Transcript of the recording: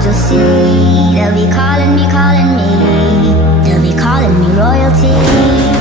world you'll see. They'll be calling me, calling me. They'll be calling me royalty.